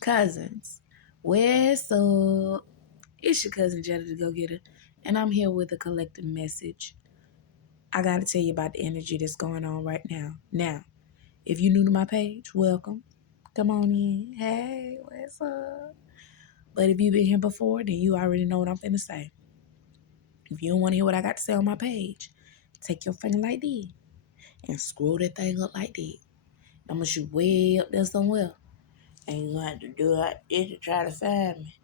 Cousins, what's up? It's your cousin Jetta the Go Getter, and I'm here with a collective message. I gotta tell you about the energy that's going on right now. Now, if you're new to my page, welcome. Come on in. Hey, what's up? But if you've been here before, then you already know what I'm finna say. If you don't want to hear what I got to say on my page, take your finger like this and scroll that thing up like that. I'm gonna shoot way up there somewhere. And you're gonna have to do like this to try to find me.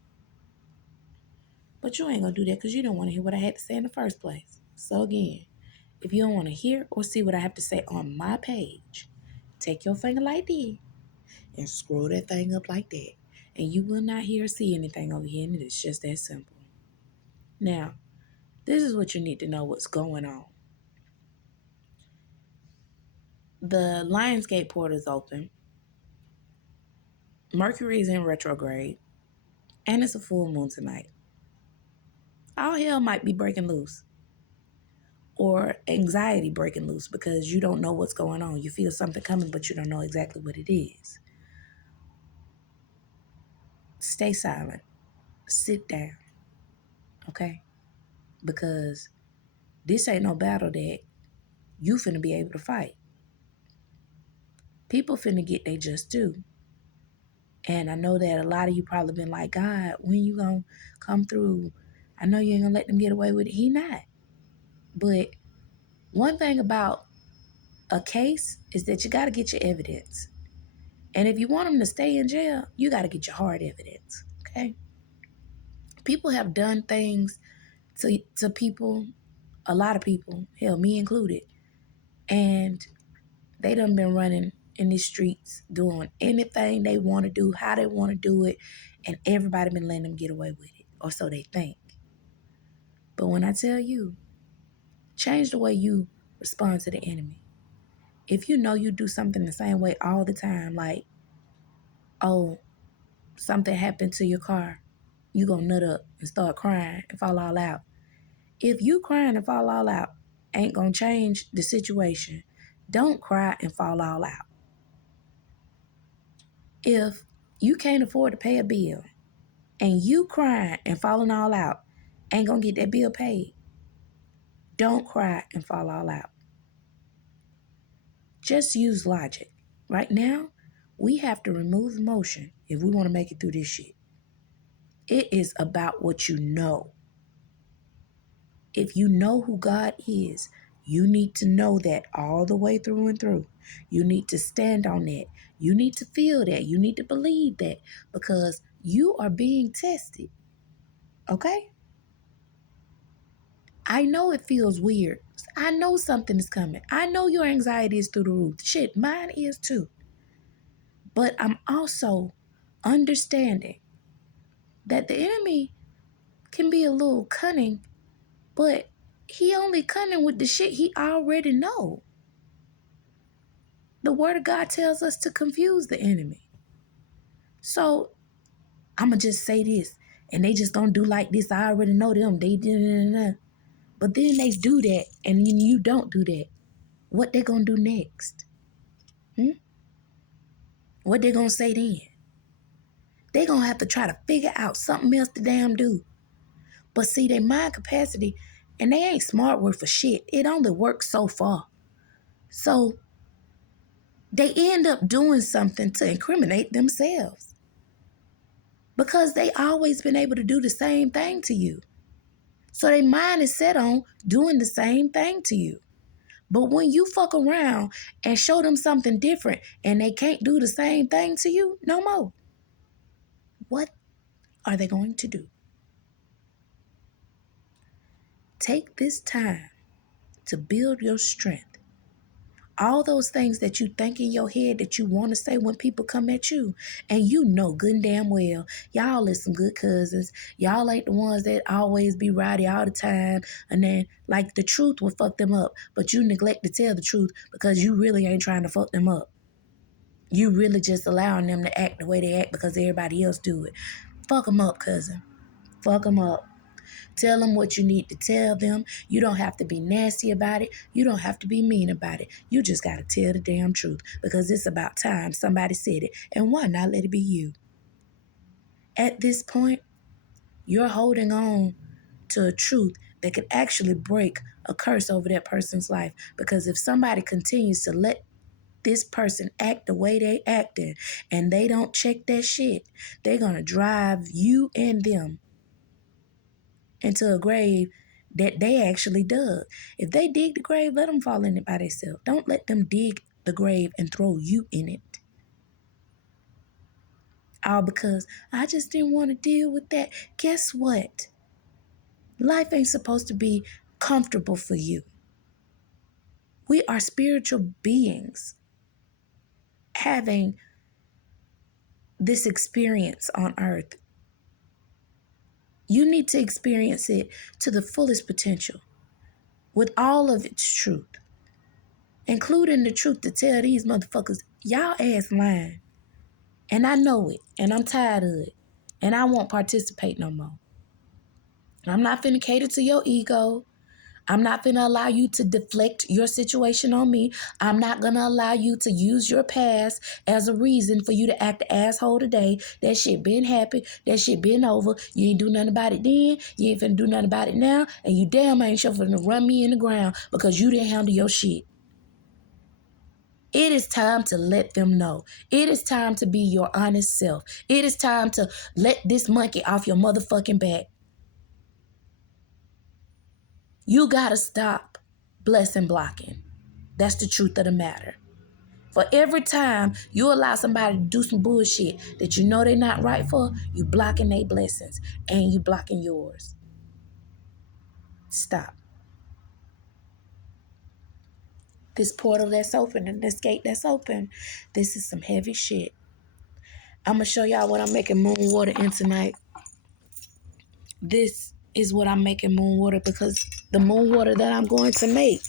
But you ain't gonna do that because you don't want to hear what I had to say in the first place. So again, if you don't want to hear or see what I have to say on my page, take your finger like this and scroll that thing up like that. And you will not hear or see anything over here, and it's just that simple. Now, this is what you need to know what's going on. The Lionsgate portal is open. Mercury is in retrograde. And it's a full moon tonight. All hell might be breaking loose. Or anxiety breaking loose because you don't know what's going on. You feel something coming, but you don't know exactly what it is. Stay silent. Sit down. Okay? Because this ain't no battle that you finna be able to fight. People finna get they just due. And I know that a lot of you probably been like, God, when you gonna come through? I know you ain't gonna let them get away with it. He not. But one thing about a case is that you gotta get your evidence. And if you want them to stay in jail, you gotta get your hard evidence. Okay? People have done things to people, a lot of people, hell, me included, and they done been running in these streets doing anything they want to do, how they want to do it, and everybody been letting them get away with it, or so they think. But when I tell you, change the way you respond to the enemy. If you know you do something the same way all the time, like, oh, something happened to your car, you gonna nut up and start crying and fall all out. If you crying and fall all out ain't gonna change the situation, don't cry and fall all out. If you can't afford to pay a bill and you crying and falling all out ain't gonna get that bill paid, don't cry and fall all out. Just use logic. Right now, we have to remove emotion if we want to make it through this shit. It is about what you know. If you know who God is, you need to know that all the way through and through. You need to stand on that. You need to feel that. You need to believe that because you are being tested. Okay? I know it feels weird. I know something is coming. I know your anxiety is through the roof. Shit, mine is too. But I'm also understanding that the enemy can be a little cunning, but he only cunning with the shit he already know. The word of God tells us to confuse the enemy. So I'm going to just say this, and they just don't do like this. I already know them. They did. But then they do that, and then you don't do that. What they going to do next? What they going to say then? They going to have to try to figure out something else to damn do. But see, their mind capacity, and they ain't smart worth for shit. It only works so far. So they end up doing something to incriminate themselves. Because they always been able to do the same thing to you. So their mind is set on doing the same thing to you. But when you fuck around and show them something different and they can't do the same thing to you no more, what are they going to do? Take this time to build your strength. All those things that you think in your head that you want to say when people come at you. And you know good and damn well, y'all is some good cousins. Y'all ain't the ones that always be rowdy all the time. And then, like, the truth will fuck them up. But you neglect to tell the truth because you really ain't trying to fuck them up. You really just allowing them to act the way they act because everybody else do it. Fuck them up, cousin. Fuck them up. Tell them what you need to tell them. You don't have to be nasty about it. You don't have to be mean about it. You just got to tell the damn truth because it's about time somebody said it. And why not let it be you? At this point, you're holding on to a truth that could actually break a curse over that person's life. Because if somebody continues to let this person act the way they acting and they don't check that shit, they're gonna drive you and them into a grave that they actually dug. If they dig the grave, let them fall in it by themselves. Don't let them dig the grave and throw you in it. All because I just didn't want to deal with that. Guess what? Life ain't supposed to be comfortable for you. We are spiritual beings having this experience on earth. You need to experience it to the fullest potential with all of its truth, including the truth to tell these motherfuckers, y'all ass lying. And I know it, and I'm tired of it, and I won't participate no more. I'm not finna cater to your ego. I'm not going to allow you to deflect your situation on me. I'm not going to allow you to use your past as a reason for you to act the asshole today. That shit been happy. That shit been over. You ain't do nothing about it then. You ain't finna do nothing about it now. And you damn ain't sure finna run me in the ground because you didn't handle your shit. It is time to let them know. It is time to be your honest self. It is time to let this monkey off your motherfucking back. You gotta stop blessing blocking. That's the truth of the matter. For every time you allow somebody to do some bullshit that you know they're not right for, you blocking their blessings and you blocking yours. Stop. This portal that's open and this gate that's open, this is some heavy shit. I'm going to show y'all what I'm making moon water in tonight. This is what I'm making moon water because the moon water that I'm going to make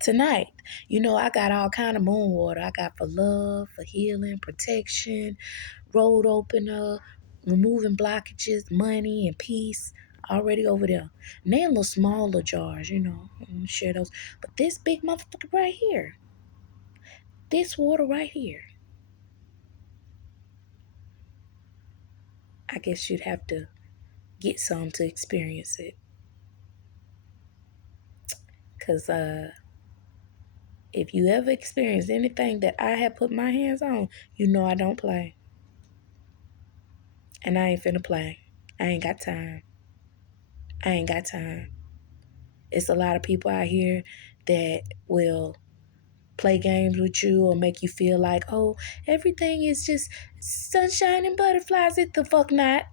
tonight, you know, I got all kind of moon water. I got for love, for healing, protection, road opener, removing blockages, money and peace already over there. And they in little smaller jars, you know, I'm gonna share those. But this big motherfucker right here, this water right here, I guess you'd have to get some to experience it. Because if you ever experience anything that I have put my hands on, you know I don't play. And I ain't finna play. I ain't got time. I ain't got time. It's a lot of people out here that will play games with you or make you feel like, oh, everything is just sunshine and butterflies. It the fuck not.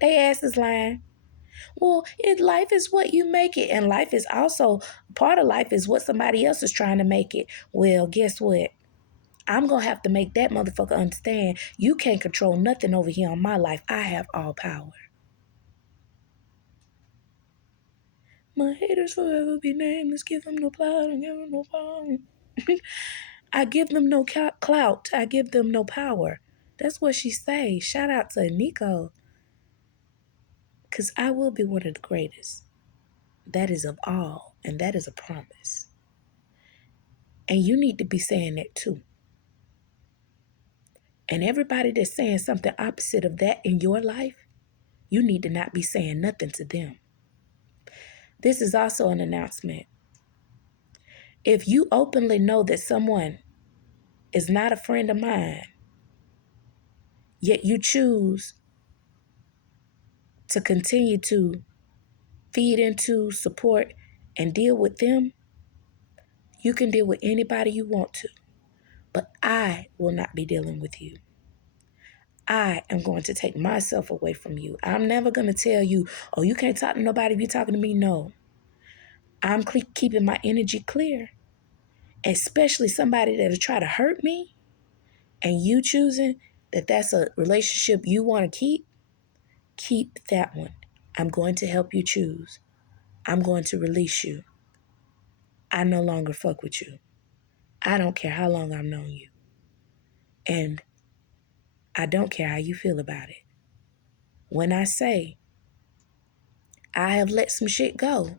They ass is lying. Well, life is what you make it. And life is also, part of life is what somebody else is trying to make it. Well, guess what? I'm going to have to make that motherfucker understand you can't control nothing over here on my life. I have all power. My haters forever be nameless. Give them no clout and give them no power. I give them no clout. I give them no power. That's what she say. Shout out to Nico. Because I will be one of the greatest. That is of all. And that is a promise. And you need to be saying that too. And everybody that's saying something opposite of that in your life, you need to not be saying nothing to them. This is also an announcement. If you openly know that someone is not a friend of mine, yet you choose to continue to feed into, support, and deal with them, you can deal with anybody you want to. But I will not be dealing with you. I am going to take myself away from you. I'm never going to tell you, oh, you can't talk to nobody if you're talking to me. No. I'm keeping my energy clear. Especially somebody that'll try to hurt me, and you choosing that that's a relationship you want to keep that one. I'm going to help you choose. I'm going to release you. I no longer fuck with you. I don't care how long I've known you. And I don't care how you feel about it. When I say I have let some shit go,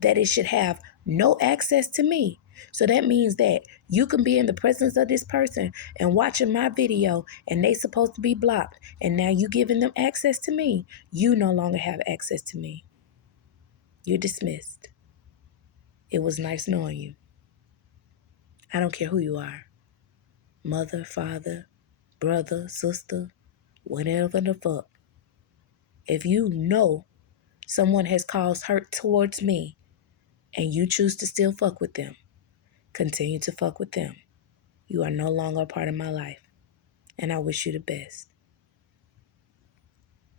that it should have no access to me, So that means that you can be in the presence of this person and watching my video and they supposed to be blocked. And now you giving them access to me. You no longer have access to me. You're dismissed. It was nice knowing you. I don't care who you are. Mother, father, brother, sister, whatever the fuck. If you know someone has caused hurt towards me and you choose to still fuck with them, continue to fuck with them. You are no longer a part of my life. And I wish you the best.